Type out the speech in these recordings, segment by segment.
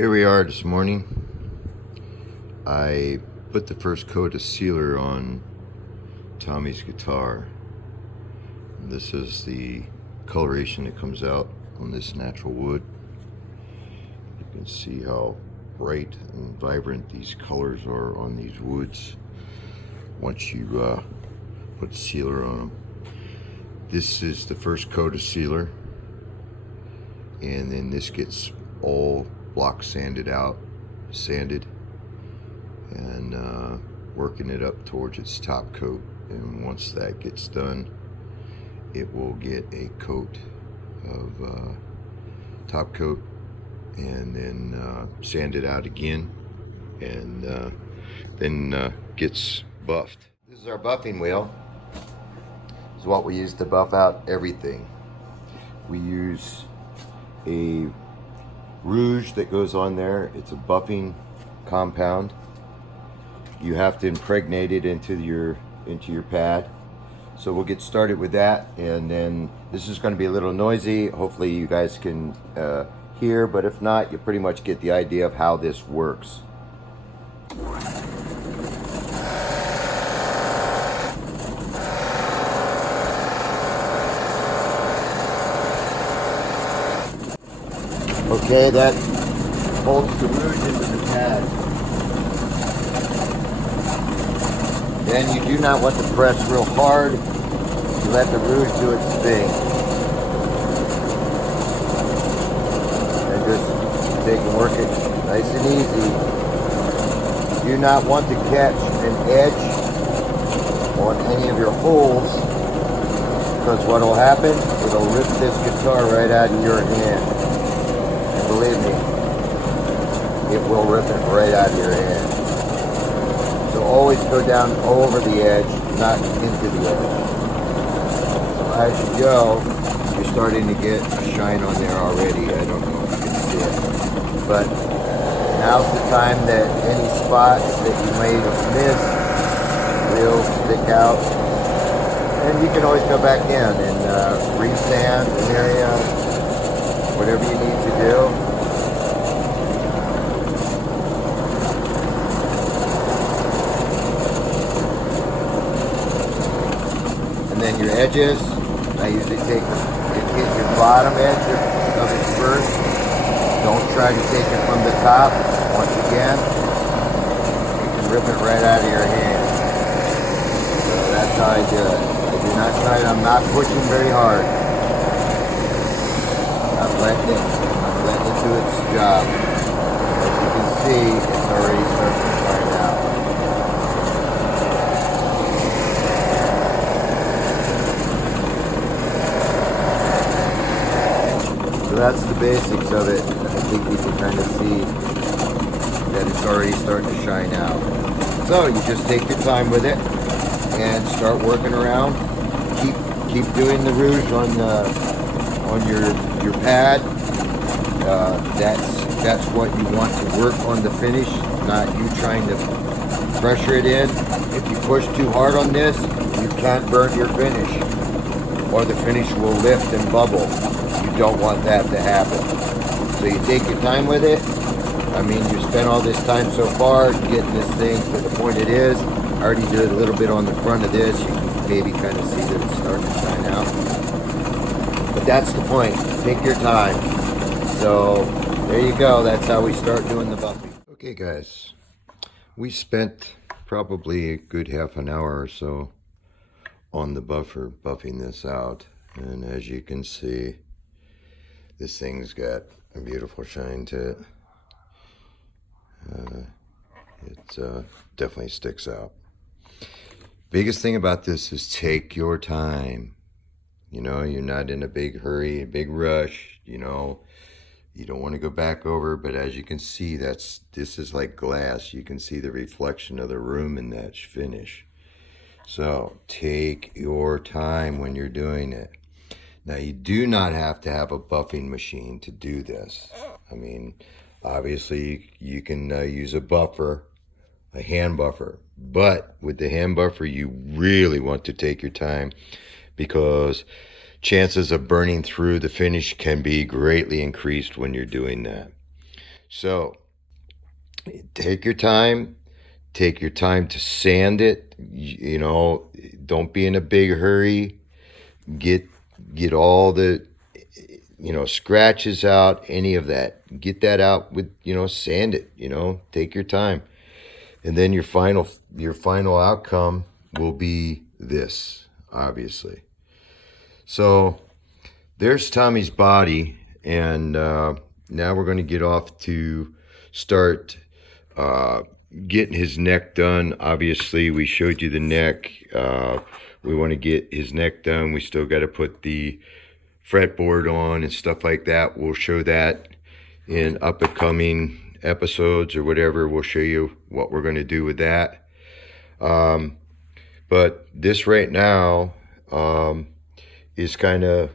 Here we are this morning. I put the first coat of sealer on Tommy's guitar. This is the coloration that comes out on this natural wood. You can see how bright and vibrant these colors are on these woods once you put sealer on them. This is the first coat of sealer, and then this gets all block sanded, and working it up towards its top coat. And once that gets done, it will get a coat of top coat, and then sanded out again, and then gets buffed. This is our buffing wheel. This is what we use to buff out everything. We use a rouge that goes on there. It's a buffing compound. You have to impregnate it into your pad. So we'll get started with that, and then this is going to be a little noisy. Hopefully you guys can hear, but if not, you pretty much get the idea of how this works. Okay, that holds the rouge into the pad. Then you do not want to press real hard. You let the rouge do its thing. And just take and work it nice and easy. You do not want to catch an edge on any of your holes, because what will happen, it'll rip this guitar right out of your hand. Believe me, it will rip it right out of your hand. So always go down over the edge, not into the edge. So as you go, you're starting to get a shine on there already. I don't know if you can see it. But now's the time that any spots that you may have missed will stick out. And you can always go back in and re-sand an area, whatever you need to do. And then your edges, I usually take your bottom edge of it first. Don't try to take it from the top. Once again, you can rip it right out of your hand. So that's how I do it. I do not try, I'm not pushing very hard. I'm letting it do its job. As you can see, it's already starting to shine out. So that's the basics of it. I think you can kind of see that it's already starting to shine out. So you just take your time with it and start working around. Keep doing the rouge on your pad. That's what you want to work on the finish, not you trying to pressure it in. If you push too hard on this, you can't burn your finish, or the finish will lift and bubble. You don't want that to happen. So you take your time with it. I mean, you spent all this time so far getting this thing to the point it is. I already did a little bit on the front of this. You can maybe kind of see that it's starting to shine out. But that's the point. Take your time. So there you go. That's how we start doing the buffing. Okay, guys. We spent probably a good half an hour or so on the buffer buffing this out. And as you can see, this thing's got a beautiful shine to it. It definitely sticks out. Biggest thing about this is take your time. You know, you're not in a big hurry, a big rush, you know. You don't want to go back over, but as you can see, this is like glass. You can see the reflection of the room in that finish. So take your time when you're doing it. Now, you do not have to have a buffing machine to do this. I mean, obviously you can use a buffer, a hand buffer, but with the hand buffer you really want to take your time, because chances of burning through the finish can be greatly increased when you're doing that. So take your time. Take your time to sand it. You know, don't be in a big hurry. Get all the, you know, scratches out, any of that. Get that out with, you know, sand it, you know, take your time. And then your final outcome will be this, obviously. So there's Tommy's body, and now we're going to get off to start getting his neck done. Obviously, we showed you the neck. We want to get his neck done. We still got to put the fretboard on and stuff like that. We'll show that in upcoming episodes or whatever. We'll show you what we're going to do with that. But this right now is kind of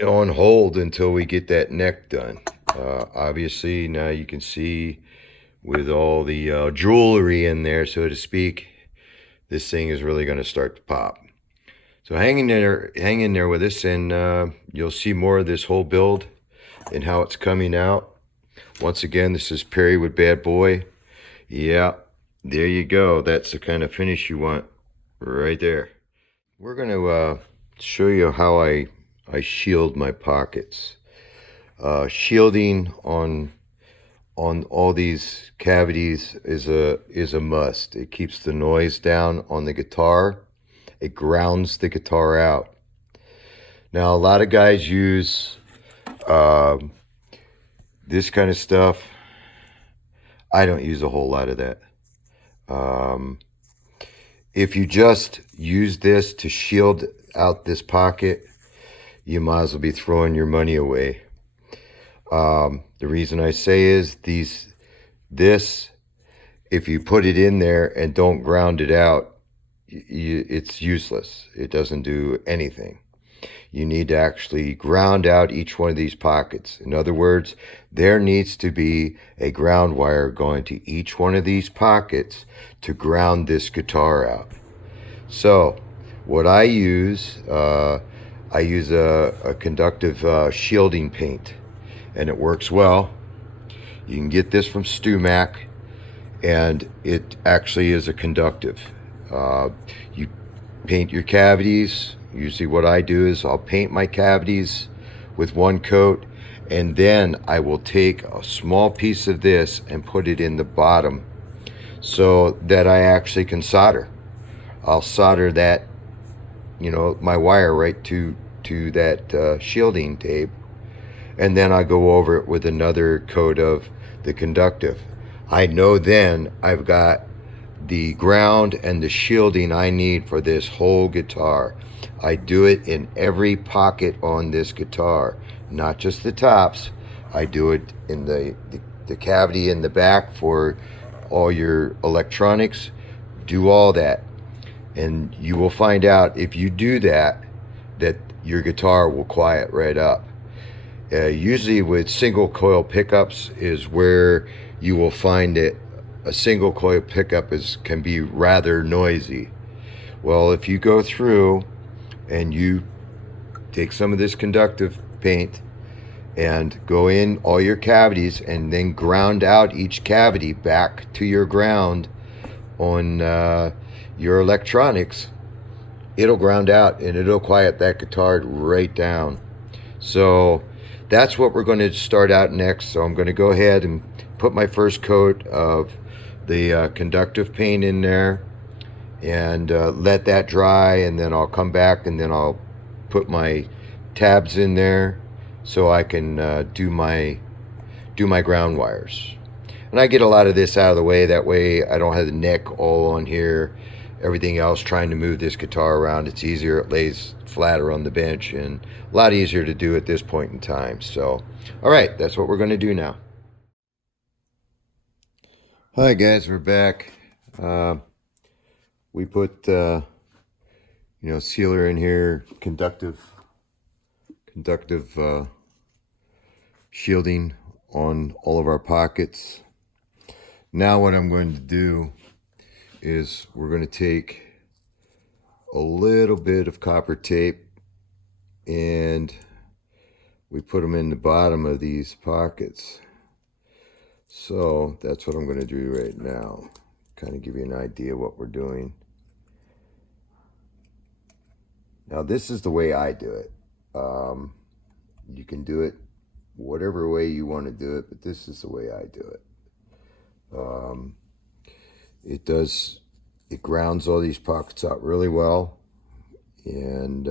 on hold until we get that neck done. Obviously, now you can see with all the jewelry in there, so to speak, this thing is really going to start to pop. So hang in there with us, and you'll see more of this whole build and how it's coming out. Once again, this is Perry with Bad Boy. Yeah, there you go. That's the kind of finish you want right there. We're going to show you how I shield my pockets. Shielding on all these cavities is a must. It keeps the noise down on the guitar. It grounds the guitar out. Now, a lot of guys use this kind of stuff. I don't use a whole lot of that. If you just use this to shield out this pocket, you might as well be throwing your money away. The reason I say is this, if you put it in there and don't ground it out, it's useless. It doesn't do anything. You need to actually ground out each one of these pockets. In other words, there needs to be a ground wire going to each one of these pockets to ground this guitar out. So what I use a conductive shielding paint, and it works well. You can get this from StuMac, and it actually is a conductive. You paint your cavities. Usually what I do is I'll paint my cavities with one coat, and then I will take a small piece of this and put it in the bottom so that I actually can solder. I'll solder that, you know, my wire right to that shielding tape, and then I go over it with another coat of the conductive. I know then I've got the ground and the shielding I need for this whole guitar. I do it in every pocket on this guitar, not just the tops. I do it in the cavity in the back for all your electronics. Do all that, and you will find out if you do that your guitar will quiet right up. Usually with single coil pickups is where you will find that a single coil pickup can be rather noisy. Well, if you go through and you take some of this conductive paint and go in all your cavities and then ground out each cavity back to your ground on your electronics, it'll ground out and it'll quiet that guitar right down. So that's what we're going to start out next. So I'm going to go ahead and put my first coat of the conductive paint in there and let that dry, and then I'll come back and then I'll put my tabs in there so I can do my ground wires. And I get a lot of this out of the way, that way I don't have the neck all on here, everything else trying to move this guitar around. It's easier, it lays flatter on the bench, and a lot easier to do at this point in time. So all right, that's what we're going to do now. Hi guys, we're back. We put sealer in here, conductive shielding on all of our pockets. Now what I'm going to do is we're going to take a little bit of copper tape and we put them in the bottom of these pockets. So that's what I'm going to do right now. Kind of give you an idea of what we're doing. Now this is the way I do it. You can do it whatever way you want to do it, but this is the way I do it. It grounds all these pockets out really well. And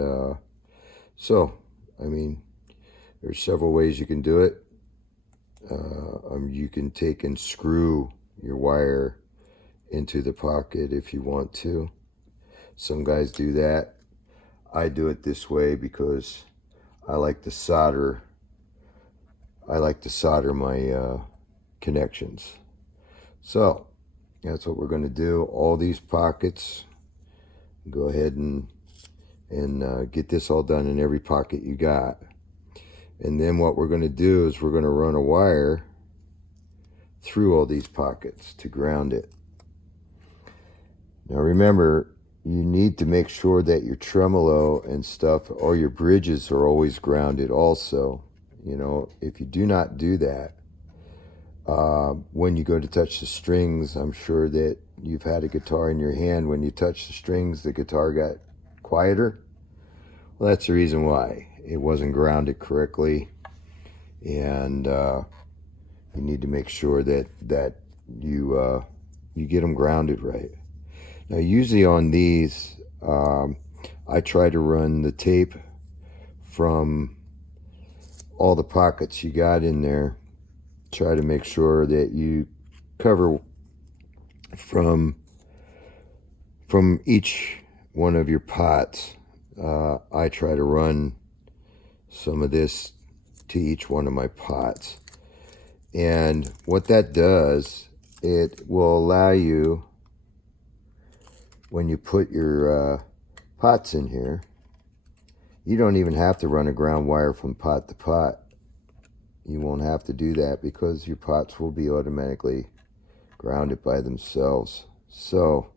so, I mean, there's several ways you can do it. You can take and screw your wire into the pocket if you want to. Some guys do that. I do it this way because I like to solder. I like to solder my connections. So that's what we're going to do. All these pockets. Go ahead and get this all done in every pocket you got. And then what we're going to do is we're going to run a wire through all these pockets to ground it. Now remember, you need to make sure that your tremolo and stuff, or your bridges, are always grounded also. You know, if you do not do that, when you go to touch the strings, I'm sure that you've had a guitar in your hand. When you touch the strings, the guitar got quieter. Well, that's the reason why. It wasn't grounded correctly, and you need to make sure that you get them grounded right. Now, usually on these, I try to run the tape from all the pockets you got in there. Try to make sure that you cover from each one of your pots. I try to run some of this to each one of my pots. And what that does, it will allow you, when you put your pots in here, you don't even have to run a ground wire from pot to pot. You won't have to do that because your pots will be automatically grounded by themselves. So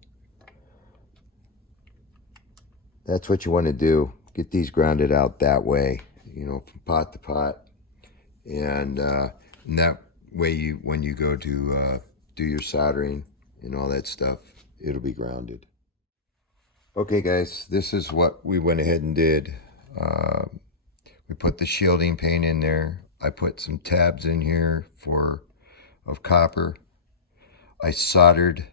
that's what you want to do. Get these grounded out that way, you know, from pot to pot. And that way, when you go to do your soldering and all that stuff, it'll be grounded. Okay guys, this is what we went ahead and did. We put the shielding paint in there. I put some tabs in here of copper. I soldered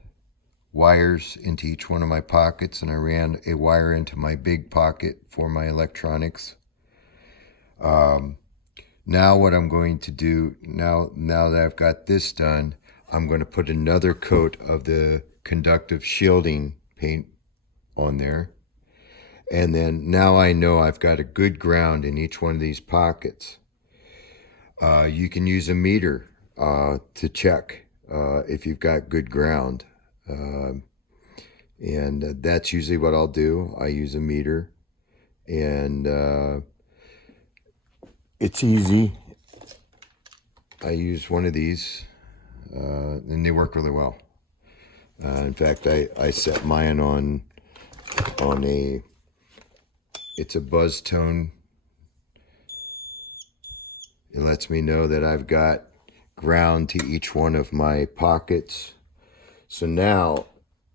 wires into each one of my pockets, and I ran a wire into my big pocket for my electronics. Now what I'm going to do, now that I've got this done, I'm going to put another coat of the conductive shielding paint on there. And then now I know I've got a good ground in each one of these pockets. You can use a meter to check if you've got good ground. And that's usually what I'll do. I use a meter, and it's easy. I use one of these, and they work really well. In fact, I set mine on it's a buzz tone. It lets me know that I've got ground to each one of my pockets. So now,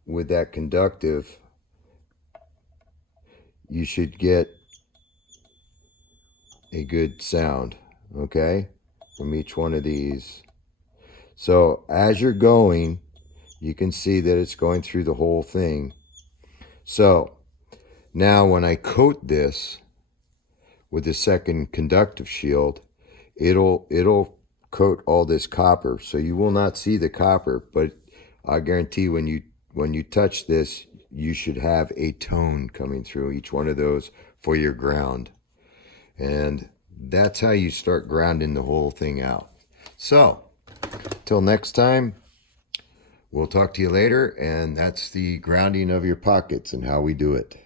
with that conductive, you should get a good sound, okay, from each one of these. So as you're going, you can see that it's going through the whole thing. So now when I coat this with the second conductive shield, it'll coat all this copper, so you will not see the copper, but I guarantee when you touch this, you should have a tone coming through each one of those for your ground. And that's how you start grounding the whole thing out. So till next time, we'll talk to you later, and that's the grounding of your pockets and how we do it.